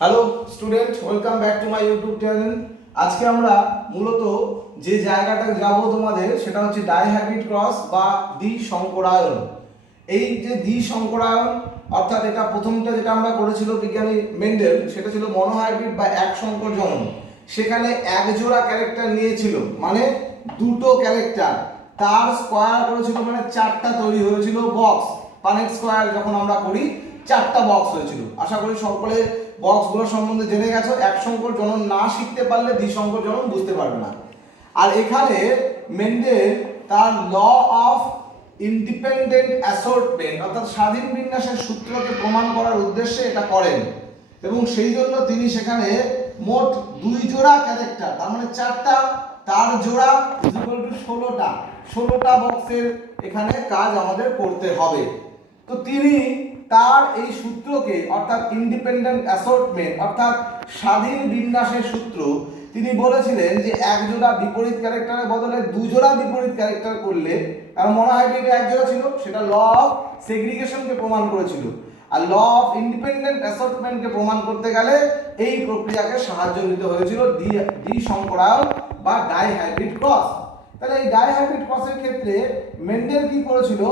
Hello student, welcome back to my YouTube channel. আজকে আমরা মূলত যে জায়গাটা যাব তোমাদের সেটা হচ্ছে ডাইহাইব্রিড ক্রস বা দ্বি সংকরায়ন। এই যে দ্বি সংকরায়ন অর্থাৎ এটা প্রথমটা যেটা আমরা করেছিল বিজ্ঞানী মেন্ডেল, সেটা ছিল মনোহাইব্রিড বা এক সংকর জনন। সেখানে এক জোড়া ক্যারেক্টার নিয়েছিল, মানে দুটো ক্যারেক্টার, তার স্কোয়ার করেছিল, মানে চারটা তৈরি হয়েছিল বক্স। পানেট স্কোয়ার যখন আমরা করি চারটা বক্স হয়েছিল। আশা করি সকলে বক্সগুলো সম্বন্ধে জেনে গেছো। এক সংকর জনন না শিখতে পারলে দ্বিসংকর জনন বুঝতে পারবে না। আর এখানে মেন্ডেল তার ল অফ ইন্ডিপেন্ডেন্ট অ্যাসর্টমেন্ট অর্থাৎ স্বাধীন বিন্যাসের সূত্রকে প্রমাণ করার উদ্দেশ্যে এটা করেন, এবং সেই জন্য তিনি সেখানে মোট দুই জোড়া ক্যারেক্টার, তার মানে চারটা, তার জোড়া ইকুয়াল টু 16টা বক্সের এখানে কাজ আমাদের করতে হবে। তো তিনি তার এই সূত্রকে অর্থাৎ ইন্ডিপেন্ডেন্ট অ্যাসর্টমেন্ট অর্থাৎ স্বাধীন বিন্যাসের সূত্র, তিনি বলেছিলেন যে এক জোড়া বিপরীত ক্যারেক্টারের বদলে দুজোড়া বিপরীত ক্যারেক্টার করলে, কারণ মনোহাইব্রিডে এক জোড়া ছিল, সেটা ল অফ সেগ্রিগেশনকে প্রমাণ করেছিল। আর ল অফ ইন্ডিপেন্ডেন্ট অ্যাসর্টমেন্টকে প্রমাণ করতে গেলে এই প্রক্রিয়াকে সাহায্য নিতে হয়েছিল দ্বি সংকরায়ন বা ডাইহাইব্রিড ক্রস। তাহলে এই ডাইহাইব্রিড ক্রসের ক্ষেত্রে মেন্ডেল কি করেছিল?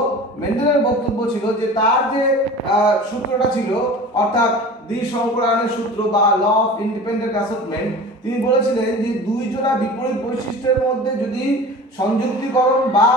মেন্ডেলের বক্তব্য ছিল যে তার যে সূত্রটা ছিল অর্থাৎ দ্বি সংকরায়নের সূত্র বা ল অফ ইন্ডিপেন্ডেন্ট অ্যাসর্টমেন্ট, তিনি বলেছিলেন যে দুই জোড়া বিপরীত বৈশিষ্ট্যের মধ্যে যদি সংযুক্তিকরণ বা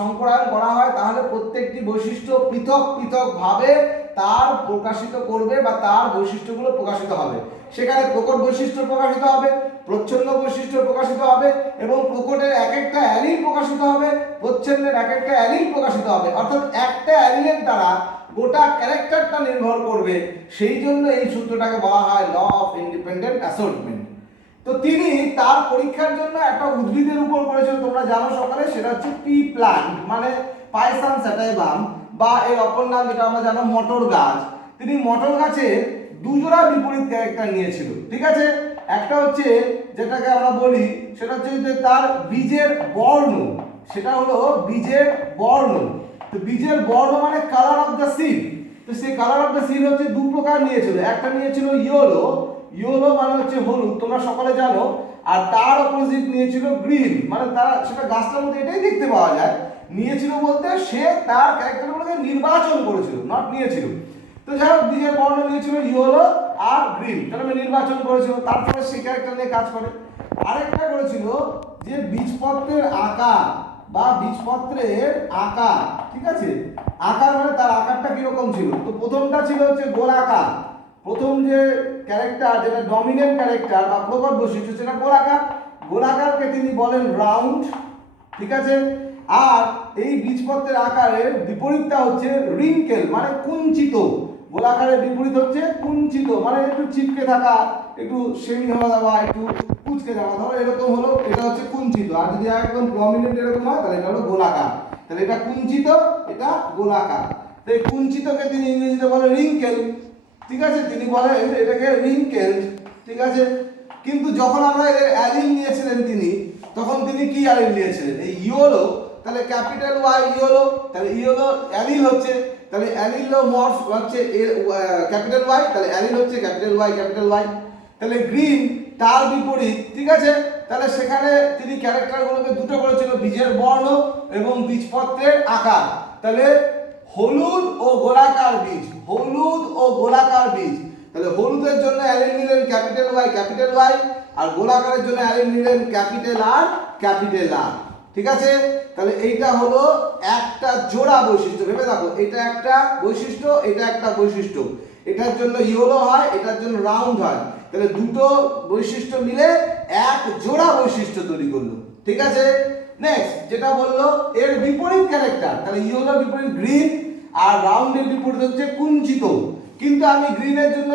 সংকরায়ন করা হয় তাহলে প্রত্যেকটি বৈশিষ্ট্য পৃথক পৃথক ভাবে তার প্রকাশিত করবে বা তার বৈশিষ্ট্যগুলো প্রকাশিত হবে। সেখানে প্রকট বৈশিষ্ট্য প্রকাশিত হবে, প্রচ্ছন্ন বৈশিষ্ট্য প্রকাশিত হবে, এবং প্রকটের এক একটা অ্যালিল প্রকাশিত হবে, প্রচ্ছন্নের এক একটা অ্যালিল প্রকাশিত হবে। অর্থাৎ একটা অ্যালিলের দ্বারা গোটা ক্যারেক্টারটা নির্ভর করবে। সেই জন্য এই সূত্রটাকে বলা হয় ল অফ ইন্ডিপেন্ডেন্ট অ্যাসর্টমেন্ট। তো তিনি তার পরীক্ষার জন্য একটা উদ্ভিদের উপর করেছিল, তোমরা জানো সকালে, সেটা হচ্ছে পি প্লান্ট মানে পাইসাম স্যাটাইভাম, বা এর অপর নাম যেটা আমরা জানো মটর গাছ। তিনি মটর গাছের দুজোড়া বিপরীত ক্যারেক্টার নিয়েছিল, ঠিক আছে। একটা হচ্ছে যেটাকে আমরা বলি সেটা হচ্ছে যে তার বীজের বর্ণ, সেটা হলো বীজের বর্ণ। তো বীজের বর্ণ মানে কালার অফ দ্য সিড। তো সেই কালার অফ দ্য সিড হচ্ছে দু প্রকার নিয়েছিল। একটা নিয়েছিল ইয়েলো, ইয়েলো মানে হচ্ছে হলুদ, তোমরা সকলে জানো। আর তার অপোজিট নিয়েছিল গ্রিন, মানে তারা সেটা গাছটার মধ্যে এটাই দেখতে পাওয়া যায়। নিয়েছিল বলতে সে তার ক্যারেক্টারগুলোকে নির্বাচন করেছিল, নট নিয়েছিল। তো যাই হোক, বীজের বর্ণ নিয়েছিল ইয়েলো আর গ্রিন, তাহলে নির্বাচন করেছিল, তারপরে সেই ক্যারেক্টার নিয়ে কাজ করে। আরেকটা করেছিল যে বীজপত্রের আকার বা বীজপত্রের আকার, ঠিক আছে। আকার মানে তার আকারটা কিরকম ছিল। তো প্রথমটা ছিল হচ্ছে গোলাকার। প্রথম যে ক্যারেক্টার, যেটা ডমিনেন্ট ক্যারেক্টার বা প্রকট বৈশিষ্ট্য, সেটা গোলাকার। গোলাকারকে তিনি বলেন রাউন্ড, ঠিক আছে। আর এই বীজপত্রের আকারের বিপরীতটা হচ্ছে রিঙ্কেল মানে কুঞ্চিত। গোলাকারের বিপরীত হচ্ছে কুঞ্চিত, মানে একটু চিপকে থাকা, একটু সেমি হওয়া যাওয়া, একটু কুচকে যাওয়া, ধরো এরকম হলো, এটা হচ্ছে কুঞ্চিত। আর যদি একদম প্রমিনেন্ট এরকম হয় তাহলে এটা হলো গোলাকার। তাহলে এটা কুঞ্চিত, এটা গোলাকার। তো এই কুঞ্চিতকে তিনি ইংরেজিতে বলে রিঙ্কেল, ঠিক আছে। তিনি বলেন এটাকে রিঙ্কেল, ঠিক আছে। কিন্তু যখন আমরা এর অ্যালিল নিয়েছিলেন তিনি, তখন তিনি কি অ্যালিল নিয়েছিলেন? এই ইয়েলো, তাহলে ক্যাপিটাল ওয়াই ইয়েলো, তাহলে ইয়েলো অ্যালিল হচ্ছে, তাহলে অ্যালিল মর্ফ হচ্ছে ক্যাপিটাল ওয়াই, তাহলে অ্যালিল হচ্ছে ক্যাপিটাল ওয়াই ক্যাপিটাল ওয়াই। তাহলে গ্রিন তার বিপরীত, ঠিক আছে। তাহলে সেখানে তিনি ক্যারেক্টারগুলোকে দুটো করেছিল, বীজের বর্ণ এবং বীজপত্রের আকার। তাহলে হলুদ ও গোলাকার বীজ, হলুদ ও গোলাকার বীজ। তাহলে হলুদের জন্য অ্যালিল নিলেন ক্যাপিটাল ওয়াই, আর গোলাকারের জন্য অ্যালিল নিলেন ক্যাপিটাল আর ক্যাপিটাল আর, ঠিক আছে। তাহলে এইটা হলো একটা জোড়া বৈশিষ্ট্য। ভেবে দেখো, এটা একটা বৈশিষ্ট্য, এটা একটা বৈশিষ্ট্য। এটার জন্য ইয়েলো হয়, এটার জন্য রাউন্ড হয়। তাহলে দুটো বৈশিষ্ট্য মিলে এক জোড়া বৈশিষ্ট্য তৈরি করলো, ঠিক আছে। নেক্সট যেটা বললো এর বিপরীত ক্যারেক্টার, তাহলে ইয়েলোর বিপরীত গ্রিন আর রাউন্ডের বিপরীত হচ্ছে কুঞ্চিত। কিন্তু আমি গ্রিনের জন্য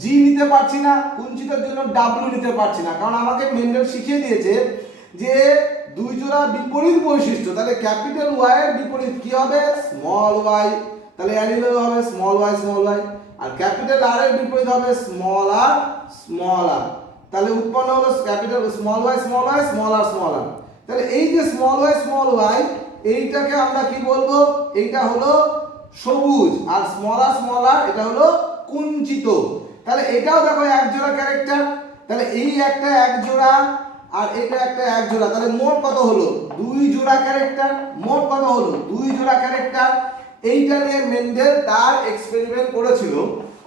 জি নিতে পারছি না, কুঞ্চিতের জন্য ডাব্লিউ নিতে পারছি না, কারণ আমাকে মেন্ডেল শিখিয়ে দিয়েছে যে দুই জোড়া বিপরীত বৈশিষ্ট্য। তাহলে ক্যাপিটাল ওয়াই এর বিপরীত কি হবে? Small Y. তাহলে অ্যালিল হবে স্মল ওয়াই, আর ক্যাপিটাল আর এর বিপরীত হবে স্মল আর। তাহলে উৎপন্ন হলো capital small Y, small R. তাহলে এই যে স্মল ওয়াই এইটাকে আমরা কি বলবো? এইটা হলো সবুজ, আর স্মল আর এটা হলো কুঞ্চিত। তাহলে এটাও দেখো এক জোড়া ক্যারেক্টার, তাহলে এই একটা এক জোড়া আর এটা একটা এক জোড়া, তাহলে মোট কত হলো? দুই জোড়া ক্যারেক্টার। মোট কত হলো? দুই জোড়া ক্যারেক্টার। এইটা নিয়ে মেন্ডেল তার এক্সপেরিমেন্ট করেছিল,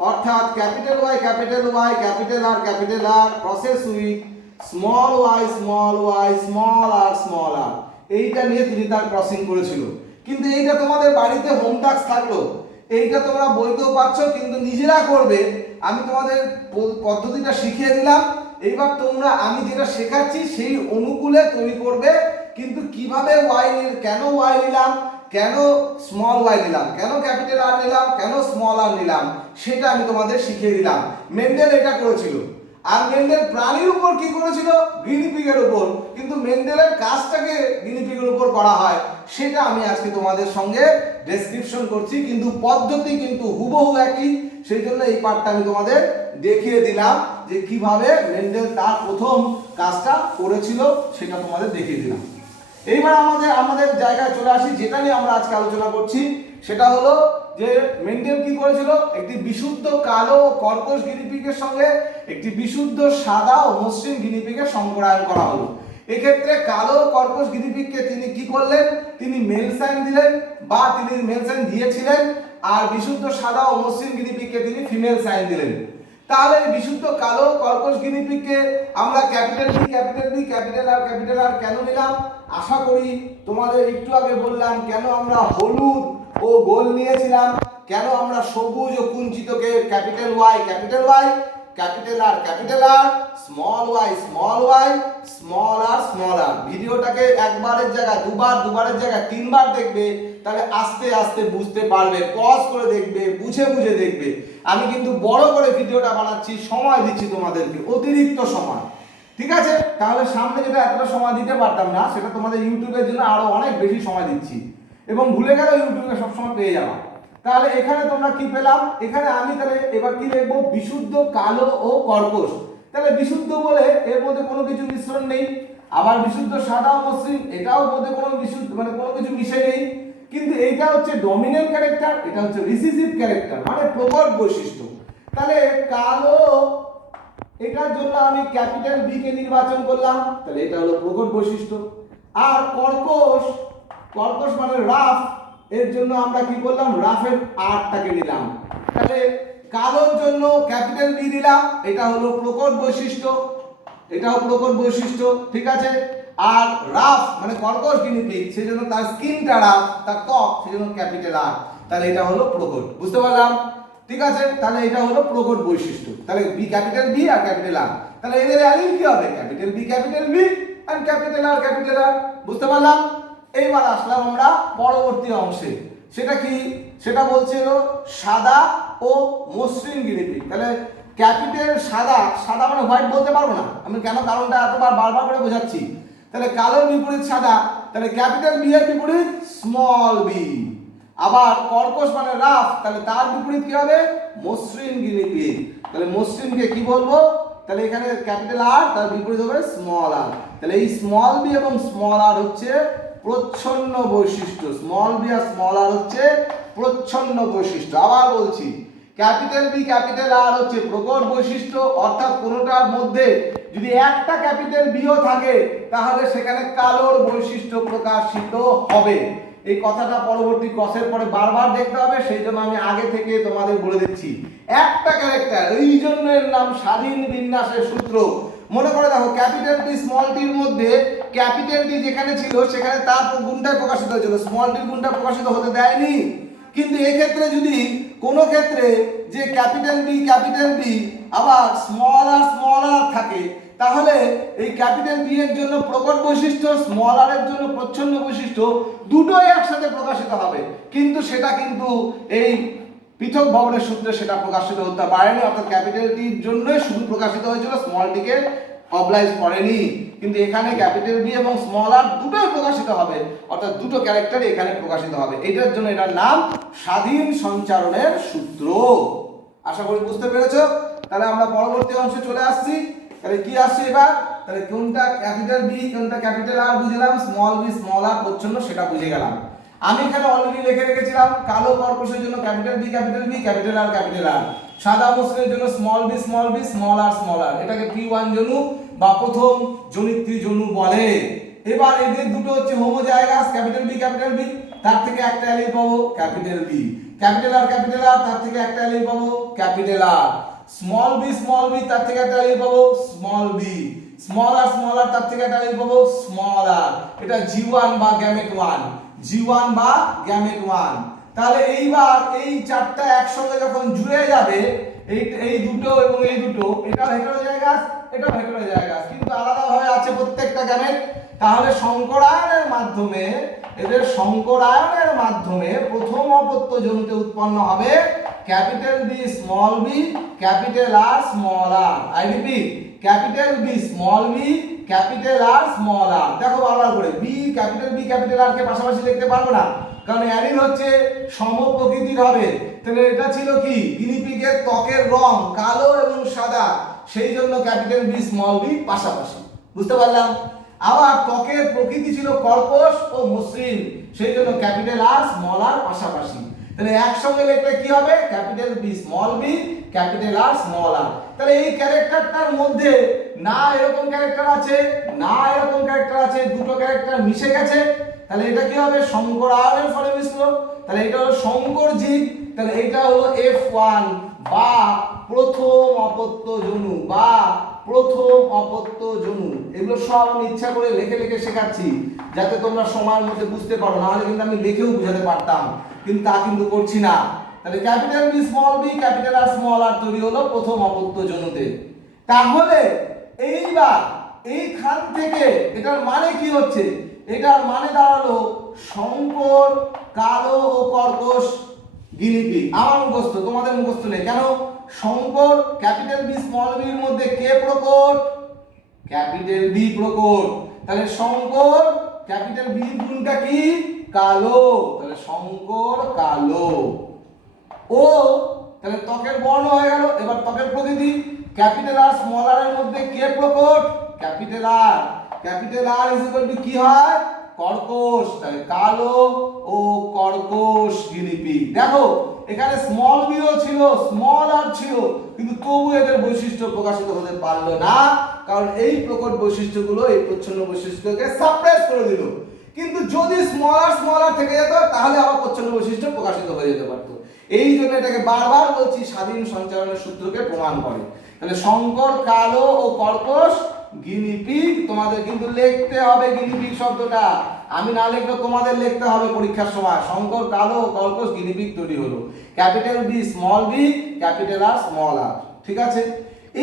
অর্থাৎ capital Y capital Y capital R process with small Y small Y small R এইটা নিয়ে তিনি তার ক্রসিং করেছিল। কিন্তু এইটা তোমাদের বাড়িতে হোম টাস্ক থাকলো, এইটা তোমরা বইতেও পাচ্ছ, কিন্তু নিজেরা করবে। আমি তোমাদের পদ্ধতিটা শিখিয়ে দিলাম, এইবার তোমরা আমি যেটা শেখাচ্ছি সেই অনুকূলে তৈরি করবে। কিন্তু কিভাবে কেন ওয়াই নিলাম, কেন স্মল ওয়াই নিলাম, কেন ক্যাপিটাল আর নিলাম, কেন স্মল আর নিলাম, সেটা আমি তোমাদের শিখিয়ে দিলাম। মেন্ডেল এটা করেছিল। আর মেন্ডেল প্রাণীর উপর কি করেছিল? গিনিপিগের উপর। কিন্তু মেন্ডেলের কাজটাকে গিনিপিগের উপর করা হয়, সেটা আমি আজকে তোমাদের সঙ্গে ডেসক্রিপশন করছি, কিন্তু পদ্ধতি কিন্তু হুবহু একই। সেই জন্য এই পার্টটা আমি তোমাদের দেখিয়ে দিলাম যে কিভাবে মেন্ডেল তার প্রথম কাজটা করেছিল, সেটা তোমাদের দেখিয়ে দিলাম। এইবার আমাদের জায়গায় চলে আসি, যেটা নিয়ে আমরা আজকে আলোচনা করছি, সেটা হলো যে মেন্ডেল কি করেছিল? একটি বিশুদ্ধ কালো ও কর্কশ গিনিপিগের সঙ্গে একটি বিশুদ্ধ সাদা ও মসৃণ গিনিপিগের সংকরায়ন করা হলো। এক্ষেত্রে কালো ও কর্কশ গিনিপিগকে তিনি কি করলেন? তিনি মেল সাইন দিলেন, বা তিনি মেল সাইন দিয়েছিলেন, আর বিশুদ্ধ সাদা ও মসৃণ গিনিপিগকে তিনি ফিমেল সাইন দিলেন। তাহলে বিশুদ্ধ কালো কর্কশ গিনিপিগকে আমরা ক্যাপিটাল বি ক্যাপিটাল আর কেন নিলাম? আশা করি তোমাদের একটু আগে বললাম কেন আমরা হলুদ ও গোল নিয়েছিলাম, কেন আমরা সবুজ ও কুঞ্চিতকে capital Y capital R small Y small R. ভিডিওটাকে একবারের জায়গায় দুবারের জায়গায় তিনবার দেখবে, তাহলে আস্তে আস্তে বুঝতে পারবে। পজ করে দেখবে, বুঝে দেখবে। আমি কিন্তু বড় করে ভিডিওটা বানাচ্ছি, সময় দিচ্ছি তোমাদেরকে, অতিরিক্ত সময়। ঠিক আছে? তাহলে সামনে যেটা এতটা সময় দিতে পারতাম না, সেটা তোমাদের ইউটিউবের জন্য আরো অনেক বেশি সময় দিচ্ছি, এবং ভুলে গেলেও ইউটিউবে সবসময় পেয়ে যাবা। তাহলে এখানে তোমরা কি পেলাম? এখানে আমি তাহলে এবার কি লিখবো? বিশুদ্ধ কালো ও কর্কশ। তাহলে বিশুদ্ধ বলে এর মধ্যে কোনো কিছু মিশ্রণ নেই, আবার বিশুদ্ধ সাদা ও মসৃণ, এটাও মধ্যে কোনো বিশুদ্ধ কোনো কিছু মিশে নেই। কিন্তু এইটা হচ্ছে ডমিনেন্ট ক্যারেক্টার, এটা হচ্ছে রিসিসিভ ক্যারেক্টার, মানে প্রকট বৈশিষ্ট্য। তাহলে কালো, এটার জন্য আমি ক্যাপিটাল বি কে নির্বাচন করলাম, তাহলে এটা হলো প্রকট বৈশিষ্ট্য। আর কর্কশ মানে রাফ, এর জন্য আমরা কি করলাম? রাফের আরটাকে নিলাম। তাহলে কালোর জন্য ক্যাপিটাল বি দিলাম, এটা হলো প্রকট বৈশিষ্ট্য, এটাও প্রকট বৈশিষ্ট্য। ঠিক আছে? আর রাফ মানে কর্কশ গিনিপিগ, সেজন্য তার স্কিনটা রাফ, তার ত্বক, সেজন্য ক্যাপিটাল আর। তাহলে এটা হলো প্রকট। বুঝতে পারলাম? ঠিক আছে? তাহলে এটা হলো প্রকট বৈশিষ্ট্য। তাহলে বি ক্যাপিটাল বি আর ক্যাপিটাল আর, তাহলে এদের অ্যালিল কি হবে? Capital B and capital R. বুঝতে পারলাম? এইবার আসলাম আমরা পরবর্তী অংশে। সেটা কি? সেটা বলছিল সাদা ও মসৃণ গিনিপিগ। তাহলে ক্যাপিটাল সাদা মানে হোয়াইট বলতে পারবো না আমি, কেন? কারণটা এতবার বারবার করে বোঝাচ্ছি। তাহলে কালোর বিপরীত সাদা, তাহলে ক্যাপিটাল বি এর বিপরীত স্মল বি। আবার কর্কশ মানে রাফ, তাহলে তার বিপরীত কি হবে? মসৃণ গিনিপিগ। তাহলে মসৃণকে কি বলবো? তাহলে এখানে ক্যাপিটাল আর, তার বিপরীত হবে স্মল আর। তাহলে এই স্মল বি এবং স্মল আর হচ্ছে প্রচ্ছন্ন বৈশিষ্ট্য। স্মল বি আর স্মল আর হচ্ছে প্রচ্ছন্ন বৈশিষ্ট্য। আবার বলছি, ক্যাপিটাল বি ক্যাপিটাল আর হচ্ছে প্রকট বৈশিষ্ট্য, অর্থাৎ কোনোটার মধ্যে যদি একটা ক্যাপিটাল বিও থাকে, তাহলে সেখানে কালোর বৈশিষ্ট্য প্রকাশিত হবে। এই কথাটা পরবর্তী ক্রসের পরে বারবার দেখতে হবে, সেই জন্য আমি আগে থেকে তোমাদের বলে দিচ্ছি। একটা ক্যারেক্টার, এই জন্য এর নাম স্বাধীন বিন্যাসের সূত্র। মনে করে দেখো, ক্যাপিটাল টি স্মল টির মধ্যে ক্যাপিটাল টি যেখানে ছিল সেখানে তার গুণটা প্রকাশিত হয়েছিল, স্মল টির গুণটা প্রকাশিত হতে দেয়নি। কিন্তু এই ক্ষেত্রে যদি কোনো ক্ষেত্রে যে ক্যাপিটাল বি আবার স্মল আর থাকে, তাহলে এই ক্যাপিটাল বি এর জন্য প্রকট বৈশিষ্ট্য, স্মল আর এর জন্য প্রচ্ছন্ন বৈশিষ্ট্য, দুটোই একসাথে প্রকাশিত হবে। কিন্তু সেটা কিন্তু এই পৃথক ভবনের সূত্রে সেটা প্রকাশিত হতে পারেনি, অর্থাৎ ক্যাপিটাল টির জন্যই শুধু প্রকাশিত হয়েছিল, স্মল টিকে অবলাইজ করেনি। কিন্তু এখানে ক্যাপিটাল বি এবং স্মল আর দুটোই প্রকাশিত হবে, অর্থাৎ দুটো ক্যারেক্টার এখানে প্রকাশিত হবে। এটার জন্য এটার নাম স্বাধীন সঞ্চারণের সূত্র। আশা করি বুঝতে পেরেছো। তাহলে আমরা পরবর্তী অংশে চলে আসছি। তাহলে কি আসছে এবার? তাহলে কোনটা ক্যাপিটাল বি কোনটা ক্যাপিটাল আর বুঝলাম, স্মল বি স্মল আর প্রচ্ছন্ন সেটা বুঝে গেলাম। আমি এখানে অলরেডি লিখে রেখেছিলাম কালো কর্কশের জন্য ক্যাপিটাল বি ক্যাপিটাল আর। সাদা মসৃণের জন্য স্মল বি স্মল আর এটাকে p1 জনু বা প্রথম জনিত্রী জনু বলে। এবার এদের দুটো হচ্ছে হোমোজাইগাস ক্যাপিটাল বি তার থেকে একটা অ্যালিল পাবো ক্যাপিটাল বি, ক্যাপিটাল আর তার থেকে একটা অ্যালিল পাবো ক্যাপিটাল আর, স্মল বি তার থেকে একটা অ্যালিল পাবো স্মল বি, স্মল আর তার থেকে একটা অ্যালিল পাবো স্মল আর। এটা G1 বা গ্যামেট 1, G1 বা গ্যামেট 1। তাহলে এইবার এই চারটা একসঙ্গে যখন জুড়ে যাবে, এই দুটো এবং এই দুটো, এটা হেটেরোজাইগাস এটা হেটেরোজাইগাস কিন্তু আলাদাভাবে আছে প্রত্যেকটা গ্যামেট। তাহলে সংকরায়নের মাধ্যমে এদের সংকরায়নের মাধ্যমে প্রথম অপত্য জনুতে উৎপন্ন হবে capital B small B capital R small R. I repeat, capital B small B capital R small R. দেখো বারবার করে বি ক্যাপিটাল আর কে পাশাপাশি লিখতে পারবো না, কারণ অ্যালিল হচ্ছে সম প্রকৃতির হবে। তাহলে এটা ছিল কি গিনিপিগের ত্বকের রং কালো এবং সাদা, সেই জন্য ক্যাপিটাল বি স্মল বি পাশাপাশি, বুঝতে পারলাম। আবার ত্বকের প্রকৃতি ছিল কর্কশ ও মসৃণ, সেই জন্য ক্যাপিটাল আর স্মল আর পাশাপাশি। তাহলে একসঙ্গে লিখলে কি হবে capital B small B capital R small R. তাহলে এই ক্যারেক্টারটার মধ্যে না এরকম ক্যারেক্টার আছে না এরকম ক্যারেক্টার আছে, দুটো ক্যারেক্টার মিশে গেছে। তাহলে এটা কি হবে সংকরায়নের ফলে মিশলো, তাহলে এটা হলো সংকর জীব। তাহলে এটা হলো F1 বা প্রথম অপত্য জনু বা প্রথম অপত্য জনু। এগুলো সব আমি ইচ্ছা করে লিখে শেখাচ্ছি যাতে তোমরা সময়ের মধ্যে বুঝতে পারো, না হলে কিন্তু আমি লিখেও বুঝাতে পারতাম, কিন্তু তা কিন্তু করছি না। তাহলে capital B small B capital R small R তৈরি হলো প্রথম অপত্য জনুতে। তাহলে এইবার এইখান থেকে এটার মানে কি হচ্ছে, এটার মানে দাঁড়ালো সংকর কালো ও কর্কশ গিনিপিগ। আমার মুখস্থ, তোমাদের মুখস্থ নেই কেন? সংকর ক্যাপিটাল বি স্মল বি এর মধ্যে কে প্রকট? ক্যাপিটাল বি প্রকট। তাহলে সংকর ক্যাপিটাল বি গুণটা কি? কালো। তাহলে সংকর কালো। ও তাহলে ত্বকের বর্ণ হয়ে গেল। এবার ত্বকের প্রকৃতি ক্যাপিটাল আর স্মল আর এর মধ্যে কে প্রকট? Capital R. Capital R is equal to কি হয়? কর্কশ। তাহলে কালো ও কর্কশ গিনিপিগ। দেখো এখানে স্মল বিও ছিল স্মল আর ছিল, কিন্তু তবু এদের বৈশিষ্ট্য প্রকাশিত হতে পারলো না, কারণ এই প্রকট বৈশিষ্ট্যগুলো এই প্রচ্ছন্ন বৈশিষ্ট্যকে সাপ্রেস করে দিল। কিন্তু যদি স্মল আর থেকে যেত তাহলে আবার প্রচ্ছন্ন বৈশিষ্ট্য প্রকাশিত হয়ে যেতে পারতো। এই জন্য এটাকে বারবার বলছি স্বাধীন সঞ্চালনের সূত্রকে প্রমাণ করে। তাহলে সংকর কালো ও কর্কশ গিনিপিগ। তোমাদের কিন্তু লিখতে হবে গিনিপিগ শব্দটা, আমি না লিখলে তোমাদের লিখতে হবে পরীক্ষার সময়। সংকর কালো ও কর্কশ গিনিপিগ তৈরি হলো capital B small B capital R small R. ঠিক আছে,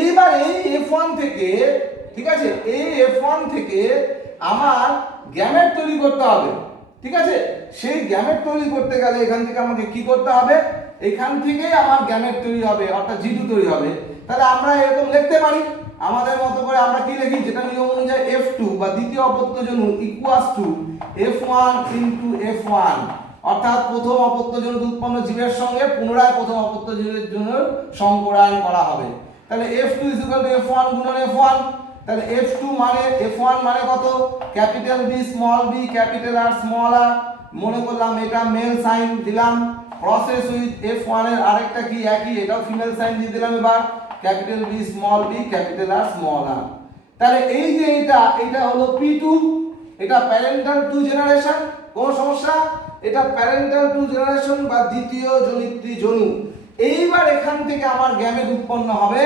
এইবার এই F1 থেকে, ঠিক আছে, এই F1 থেকে আমার গ্যামেট তৈরি করতে হবে। ঠিক আছে, সেই গ্যামেট তৈরি করতে গেলে এখান থেকে আমাকে কি করতে হবে? এখান থেকে আমার গ্যামেট তৈরি হবে, অর্থাৎ G2 তৈরি হবে। তাহলে আমরা এরকম লিখতে পারি আমাদের মতো করে। আমরা কি লিখি? যেটা নিয়ম অনুযায়ী F2 বা দ্বিতীয় অপত্য জনু equals to F1 into F1, অর্থাৎ প্রথম অপত্য জনুতে উৎপন্ন জীবের সঙ্গে পুনরায় প্রথম অপত্য জীবের জন্য সংকরায়ন করা হবে। তাহলে F2 is equal two F1 গুণন F1। তাহলে F2 মানে F1 মানে কত? Capital B small B capital R small R. মনে করলাম এটা মেল সাইন দিলাম, প্রসেস উইথ F1 এর আরেকটা কি একই, এটাও ফিমেল সাইন দিয়ে দিলাম। এবার capital B small B capital R small R. তাহলে এই যে এটা হলো P2, এটা প্যারেন্টাল টু জেনারেশন। কোন সমস্যা? এটা প্যারেন্টাল টু জেনারেশন বা দ্বিতীয় জনিত্রী জনু। এইবার এখান থেকে আমার গ্যামেট উৎপন্ন হবে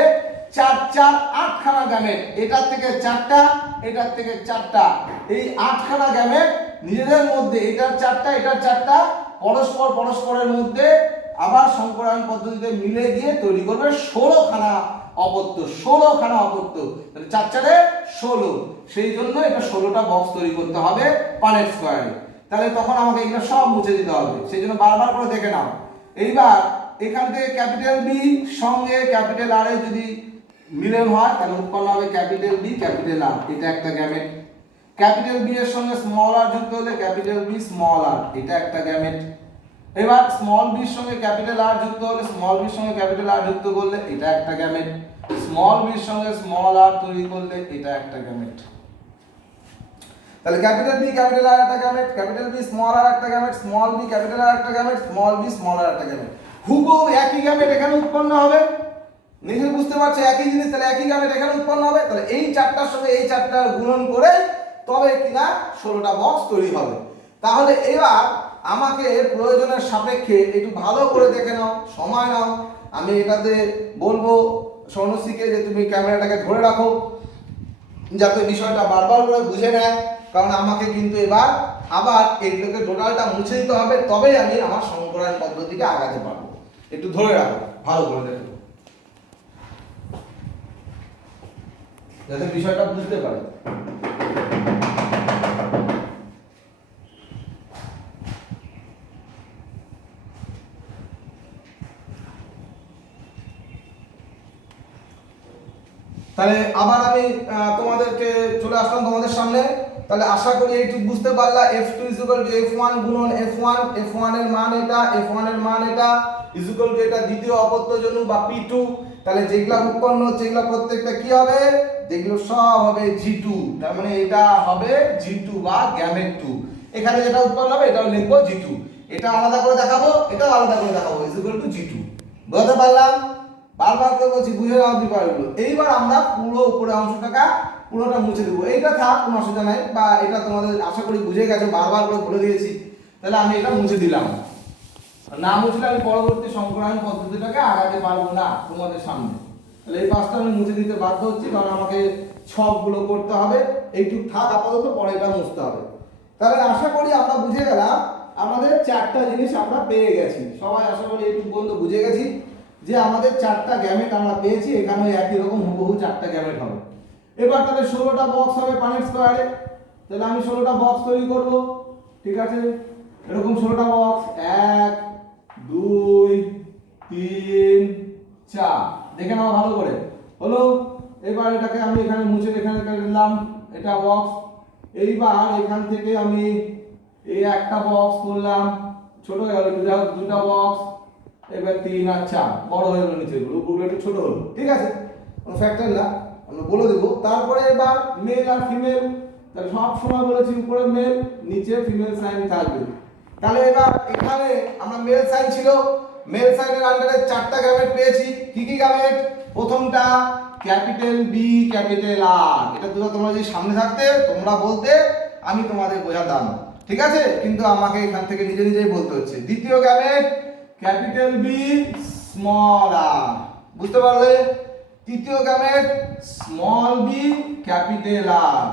4 4 8খানা গ্যামেট। এটার থেকে 4টা, এটার থেকে 4টা। এই 8খানা গ্যামেট নিজেদের মধ্যে, এটার 4টা এটার 4টা, পরস্পরের মধ্যে আবার সংকরায়ন পদ্ধতিতে মিলে গিয়ে তৈরি করবে 16খানা অপত্য। 16খানা অপত্য, তাহলে 4 4 16। সেই জন্য এটা 16টা বক্স তৈরি করতে হবে পানেট স্কয়ারে। তাহলে তখন আমাকে এগুলো সব মুছে দিতে হবে, সেই জন্য বারবার করে দেখে নাও। এইবার এখান থেকে ক্যাপিটাল বি সঙ্গে ক্যাপিটাল আর এর যদি মিলন হয় তাহলে উৎপন্ন হবে ক্যাপিটাল বি ক্যাপিটাল আর। এটা একটা গ্যামেট। ক্যাপিটাল বি এর সঙ্গে স্মল আর যুক্ত হলে ক্যাপিটাল বি স্মল আর, এটা একটা গ্যামেট। এবার স্মল বি এর সঙ্গে ক্যাপিটাল আর যুক্ত হলে, স্মল বি এর সঙ্গে ক্যাপিটাল আর যুক্ত করলে এটা একটা গ্যামেট। স্মল বি এর সঙ্গে স্মল আর তৈরি করলে এটা একটা গ্যামেট। তাহলে ক্যাপিটাল বি ক্যাপিটাল আর একটা gamete, capital B small R একটা gamete, small B capital R একটা gamete, small B small R একটা গ্যামেট। হুবহু একই গ্যামেট এখানে উৎপন্ন হবে। নিশ্চয়ই বুঝতে পারছো একই জিনিস, তাহলে একই গামেট এখানে উৎপন্ন হবে। তাহলে এই চারটার সঙ্গে এই চারটার গুণন করে তবে কিনা 16টা বক্স তৈরি হবে। তাহলে এবার আমাকে প্রয়োজনের সাপেক্ষে একটু ভালো করে দেখে নাও, সময় নাও। আমি এটাতে বলবো সৌনশ্রীকে যে তুমি ক্যামেরাটাকে ধরে রাখো যাতে বিষয়টা বারবার করে বুঝে নেয়, কারণ আমাকে কিন্তু এবার আবার এইগুলোকে টোটালটা মুছে দিতে হবে, তবেই আমি আমার সংকরায়ন পদ্ধতিকে আগাতে পারবো। একটু ধরে রাখো, ভালো করে দেখো যাতে বিষয়টা বুঝতে পারে। তাহলে আবার আমি তোমাদেরকে চলে আসলাম তোমাদের সামনে। তাহলে আশা করি এইটুকু বুঝতে পারলা F2 F1 গুণন F1, F1 এর মান এটা, F1 এর মান এটা ইকুয়াল টু এটা দ্বিতীয় অপত্যজনু বা P2। তাহলে যেগুলা উৎপন্ন হচ্ছে এগুলা প্রত্যেকটা কি হবে, যেগুলো সব হবে G2, তার মানে এটা হবে G2 বা গ্যামেট 2। এখানে যেটা উৎপন্ন হবে এটাও লিখবো G2, এটা আলাদা করে দেখাবো, এটাও আলাদা করে দেখাবো ইকুয়াল টু G2। বুঝতে পারলাম? বারবার করে বলছি বুঝে নাও বিষয়গুলো। এইবার আমরা পুরো উপরের অংশটাকে পুরোটা মুছে দেবো, এইটা থাক কোনো অসুবিধা নাই, বা এটা তোমাদের আশা করি বুঝে গেছো, বারবার করে বলে দিয়েছি। তাহলে আমি এটা মুছে দিলাম, না মুছলে আমি পরবর্তী সংকরায়ন পদ্ধতিটাকে আগাতে পারবো না তোমাদের সামনে। তাহলে এই পাঁচটা আমি মুছে দিতে বাধ্য হচ্ছি, কারণ আমাকে ছকগুলো করতে হবে। এইটুক থাক আপাতত, পরে এটা মুছতে হবে। তাহলে আশা করি আমরা বুঝে গেলাম, আমাদের চারটা জিনিস আমরা পেয়ে গেছি। সবাই আশা করি এইটুক পর্যন্ত বুঝে গেছি যে আমাদের চারটা গ্যামেট আমরা পেয়েছি, এখানে একই রকম হুবহু চারটা গ্যামেট হবে। এবার তাহলে 16টা বক্স হবে পানেট স্কয়ারে। তাহলে আমি 16টা বক্স তৈরি করব, ঠিক আছে? এরকম 16টা বক্স 1 2 3 4 দেখে নাও ভালো করে, হলো? এবার এটাকে আমি এখানে মুছে এখানে দিলাম, এটা বক্স। এইবার এখান থেকে আমি এই একটা বক্স করলাম, ছোট হয়ে গেল, দুটা বক্স। এবার 3 আর 4 বড় হয়ে গেল, নিচে গুলো উপরে একটু ছোট হলো, ঠিক আছে? কোনো ফ্যাক্টর না, আমরা বলে দেবো। তারপরে এবার মেল আর ফিমেল, তাহলে সব সময় বলেছি উপরে মেল নিচে ফিমেল সাইন থাকবে। তাহলে এবার এখানে আমরা মেল সাইন ছিল, মেল সাইনের আন্ডারে চারটা গ্যামেট পেয়েছি। কি কি গ্যামেট? প্রথমটা ক্যাপিটাল বি ক্যাপিটাল আর, এটা দুটো তোমরা যদি সামনে থাকতে তোমরা বলতে আমি তোমাদের বোঝাতাম, ঠিক আছে? কিন্তু আমাকে এখান থেকে নিজে নিজেই বলতে হচ্ছে। দ্বিতীয় gamete capital B small R, বুঝতে পারলে? তৃতীয় gamete small B capital R,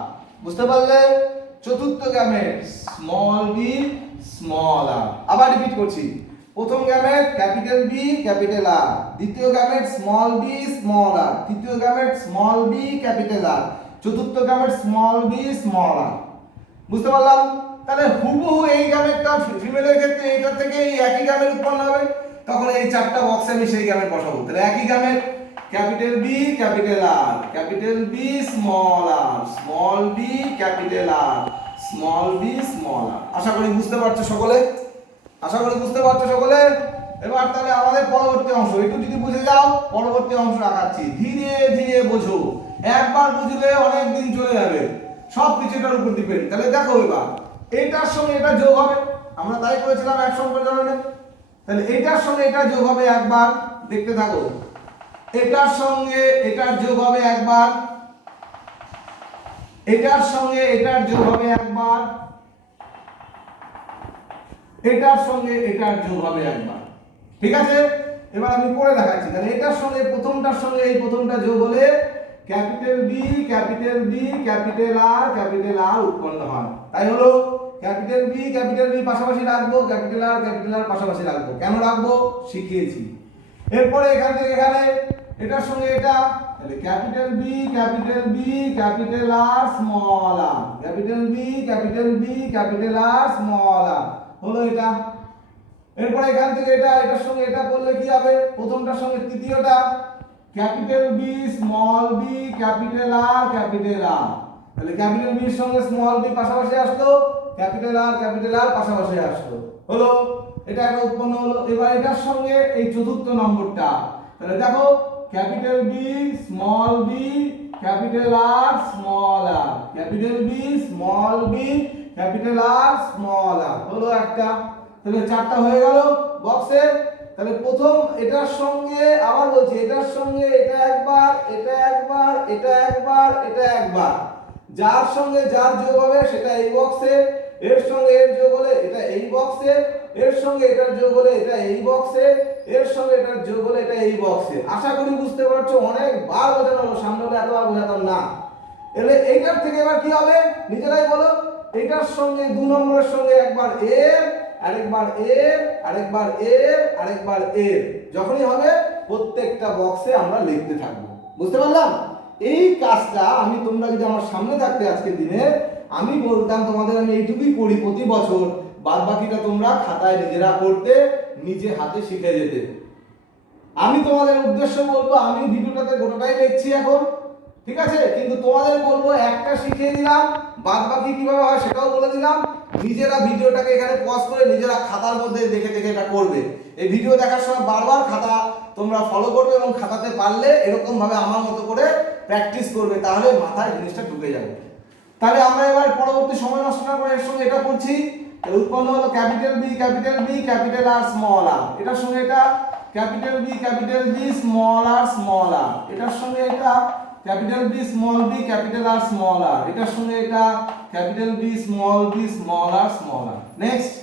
বুঝতে পারলে? চতুর্থ gamete small B small R. আবার রিপিট করছি, প্রথম gamete capital B capital R, দ্বিতীয় gamete small B small R, তৃতীয় gamete small B capital R, চতুর্থ gamete small B small R. বুঝতে পারলাম? তাহলে হুবহু এই গ্যামেটটা ফিমেলের ক্ষেত্রে এইটার থেকে এই একই গ্যামেট উৎপন্ন হবে, তখন এই চারটা বক্সে আমি সেই গ্যামেট বসাবো। তাহলে একই gamete capital B capital R, capital B small R, small B capital R, small B small R. আশা করি বুঝতে পারছো সকলে? আশা করি বুঝতে পারছো সকলে? এবার তাহলে আমাদের পরবর্তী অংশ একটু যদি বুঝে যাও, পরবর্তী অংশ আগাচ্ছি। ধীরে ধীরে বোঝো, একবার বুঝলে অনেক দিন চলে যাবে, সব কিছু এটার উপর ডিপেন্ড। তাহলে দেখো এবার এটার সঙ্গে এটা যোগ হবে, আমরা তাই করেছিলাম এক সম্প্রসারণে। তাহলে এটার সঙ্গে এটা যোগ হবে একবার, দেখতে থাকো। এটার সঙ্গে এটার যোগ হবে একবার, এটার সঙ্গে এটার যোগ হবে একবার, এটার সঙ্গে এটার যোগ হবে একবার, ঠিক আছে? এবার আমি পড়ে দেখাচ্ছি। তাহলে এটার সঙ্গে প্রথমটার সঙ্গে এই প্রথমটা যোগ হলে capital B capital B capital R উৎপন্ন হয়। তাই হলো ক্যাপিটাল বি পাশাপাশি রাখবো, ক্যাপিটাল আর পাশাপাশি রাখবো। কেন রাখবো শিখিয়েছি। এরপরে এখান থেকে এখানে এটার সঙ্গে এটা, তাহলে capital B capital R small R, capital B capital R small R, হলো এটা। এরপরে এখান থেকে এটা, এটার সঙ্গে এটা করলে কি হবে? প্রথমটার সঙ্গে তৃতীয়টা, capital B small B capital R, তাহলে ক্যাপিটাল বি এর সঙ্গে স্মল বি পাশাপাশি আসলো, ক্যাপিটাল আর পাশাপাশি আসলো, হলো? এটা একটা উৎপন্ন হলো। এবার এটার সঙ্গে এই চতুর্থ নম্বরটা, তাহলে দেখো capital B small B capital R small R, capital B small B capital R small R, হলো একটা। তাহলে চারটা হয়ে গেল বক্সে। তাহলে প্রথম এটার সঙ্গে আবার বলছি, এটার সঙ্গে এটা একবার, এটা একবার, এটা একবার, এটা একবার, যার সঙ্গে যার যোগ হবে সেটা এই বক্সে, এর সঙ্গে এর যোগ হলে এটা এই বক্সে, এর সঙ্গে এটার যোগ হলে এটা এই বক্সে, এর সঙ্গে এটার যোগ হলে এটা এই বক্সে। আশা করি বুঝতে পারছো, অনেকবার বোঝানো হলো, সামনে হলে এতবার বোঝাতাম না। এলে এইটার থেকে এবার কি হবে নিজেরাই বলো। এইটার সঙ্গে 2 নম্বরের সঙ্গে একবার এর, আরেকবার এর, আরেকবার এর, আরেকবার এর, যখনই হবে প্রত্যেকটা বক্সে আমরা লিখতে থাকবো। বুঝতে পারলাম? এই কাজটা আমি, তোমরা যদি আমার সামনে থাকতে আজকের দিনে, আমি বলতাম তোমাদের আমি এইটুকুই করি প্রতি বছর, বাদ বাকিটা তোমরা খাতায় নিজেরা করতে, নিজে হাতে শিখে যেতে। আমি তোমাদের উদ্দেশ্য বলবো, আমি ভিডিওটাতে গোটাটাই লিখছি এখন, ঠিক আছে, কিন্তু তোমাদের বলবো একটা শিখিয়ে দিলাম, বাদ বাকি কিভাবে হয় সেটাও বলে দিলাম। নিজেরা ভিডিওটাকে এখানে পজ করে নিজেরা খাতার মধ্যে দেখে দেখে এটা করবে। এই ভিডিও দেখার সময় বারবার খাতা তোমরা ফলো করবে এবং খাতাতে পারলে এরকম ভাবে আমার মতো করে প্র্যাকটিস করবে, তাহলে মাথায় জিনিসটা ঢুকে যাবে। তাহলে আমরা এবার পরবর্তী সময় নষ্ট না করে এর সঙ্গে এটা করছি। উৎপন্ন হলো capital B, capital B, capital R, small R. এটার সঙ্গে এটা capital B, capital B, small R, small R. এটার সঙ্গে এটা capital B, small B, capital R, small R. এটার সঙ্গে এটা capital B, small B, small R, small R. Next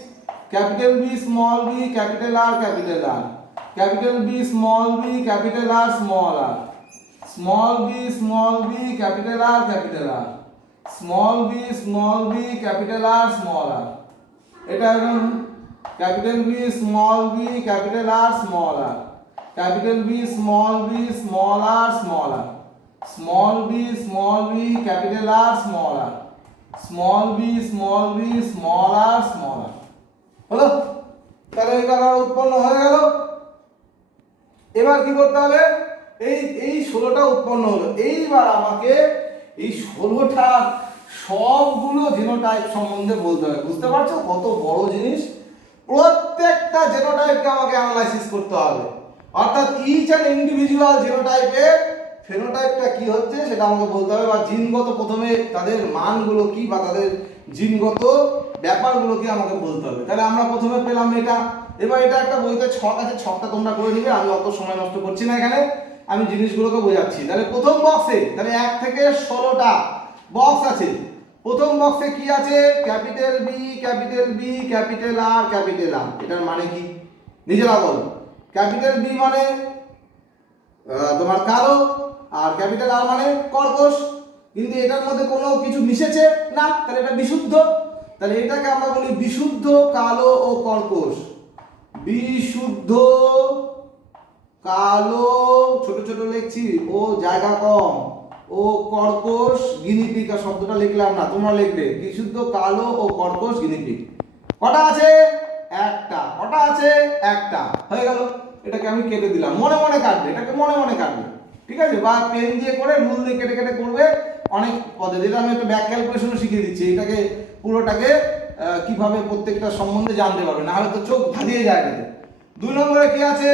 capital B, small B, capital R, capital R. Capital B, small B, capital R, small R. Small B, small B, capital R, capital R. Small B, capital R, small R. এটা এখন capital B, small B, capital R, small R. Capital B, small B, small R, small R. Small B, capital R, small R. Small B, small R, small R. হলো? তাহলে এবার উৎপন্ন হয়ে গেল। এবার কি করতে হবে, এই 16টা উৎপন্ন হলো। এইবার আমাকে এই 16টা সবগুলো জিনোটাইপ সম্বন্ধে বলতে হবে। বুঝতে পারছো কত বড় জিনিস? প্রত্যেকটা জিনোটাইপকে আমাকে অ্যানালাইসিস করতে হবে, অর্থাৎ ইচ অ্যান্ড ইন্ডিভিজুয়াল জিনোটাইপের ফেনোটাইপটা কি হচ্ছে সেটা আমাকে বলতে হবে, বা জিনগত প্রথমে তাদের মানগুলো কি বা তাদের জিনগত ব্যাপারগুলো কি আমাকে বলতে হবে। তাহলে আমরা প্রথমে পেলাম এটা। এবার এটা একটা বইতে ছক আছে, ছকটা তোমরা করে দিবে, আমি অত সময় নষ্ট করছি না, এখানে আমি জিনিসগুলোকে বোঝাচ্ছি। তাহলে প্রথম বক্সে, তাহলে 1 থেকে 16টা বক্স আছে। প্রথম বক্সে কি আছে? Capital B, capital B, capital R, capital R. এটার মানে কি নিজেরা বলো। ক্যাপিটাল বি মানে তোমার কালো, আর ক্যাপিটাল আর মানে কর্কশ, কিন্তু এটার মধ্যে কোনো কিছু মিশেছে না, তাহলে এটা বিশুদ্ধ। তাহলে এটাকে আমরা বলি বিশুদ্ধ কালো ও কর্কশ। বিশুদ্ধ কালো, ছোট ছোট লিখছি, ও জায়গা কম, ও কর্কশ গিনিপিগ, শব্দটা লিখলাম না, তোমরা লিখবে বিশুদ্ধ কালো ও কর্কশ গিনিপিগ। কটা আছে? একটা। কটা আছে? একটা। হয়ে গেল। এটাকে আমি কেটে দিলাম, মনে মনে কাটবে, এটাকে মনে মনে কাটবে, ঠিক আছে, বা পেন দিয়ে করে রুল দিয়ে কেটে কেটে করবে অনেক পদ্ধতি। এটা আমি একটা ব্যাক ক্যালকুলেশনও শিখিয়ে দিচ্ছি, এটাকে পুরোটাকে কিভাবে প্রত্যেকটা সম্বন্ধে জানতে পারবে, না হলে তো চোখ ধাঁধিয়ে যায় এটাতে। 2 নম্বরে কি আছে?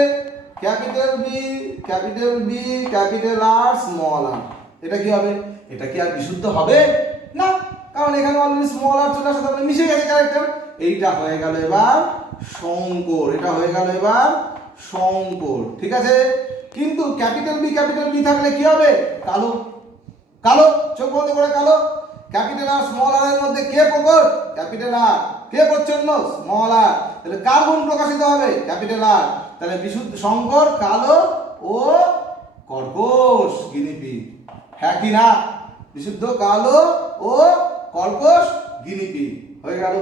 Capital B, capital B, capital R, small R. এটা কি হবে? এটা কি আর বিশুদ্ধ হবে না, কারণ এখানে অলরেডি স্মল আর চলে আসে, তাহলে মিশে গেছে ক্যারেক্টার। এইটা হয়ে গেল এবার সংকর, এটা হয়ে গেল এবার সংকর, ঠিক আছে। কিন্তু ক্যাপিটাল বি থাকলে কি হবে? কালো। কালো, চোখ বন্ধ করে কালো। ক্যাপিটাল আর স্মল আর এর মধ্যে কে প্রকট? Capital R. কে প্রচ্ছন্ন? Small R. তাহলে কার গুণ প্রকাশিত হবে? Capital R. তাহলে বিশুদ্ধ সংকর, কালো ও কর্কশ গিনিপিগ। হ্যাঁ কি না? বিশুদ্ধ কালো ও কর্কশ গিনিপিগ হয়ে গেল।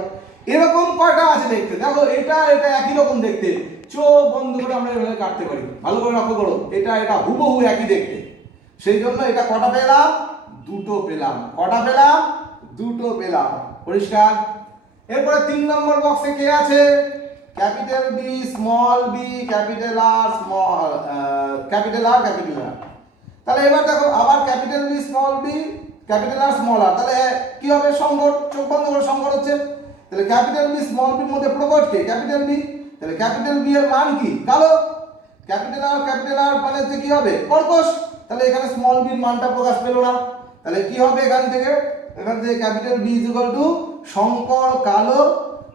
এরকম কয়টা আছে দেখতে, দেখো এটা এটা একই রকম দেখতে, চোখ বন্ধ করে আমরা এভাবে কাটতে পারি, ভালো করে লক্ষ্য করো, এটা এটা হুবহু একই দেখতে। সেই জন্য এটা কটা পেলাম? 2টো পেলাম। কটা পেলাম? 2টো পেলাম। পরিষ্কার? এরপরে 3 নম্বর বক্সে কে আছে? Capital B, small B, capital R, small capital R, capital R. তাহলে এবার দেখো আবার capital B, small B, capital R, small R. তাহলে কি হবে? সংকর, চোখ বন্ধ করে সংকর হচ্ছে। তাহলে ক্যাপিটাল বি স্মল বির মধ্যে প্রকট কে? Capital B. তাহলে ক্যাপিটাল বি এর মান কি? কালো। ক্যাপিটাল আর মানে হচ্ছে কি হবে? কর্কশ। তাহলে এখানে স্মল বির মানটা প্রকাশ পেল না। তাহলে কি হবে এখান থেকে? Capital B is equal to সংকর কালো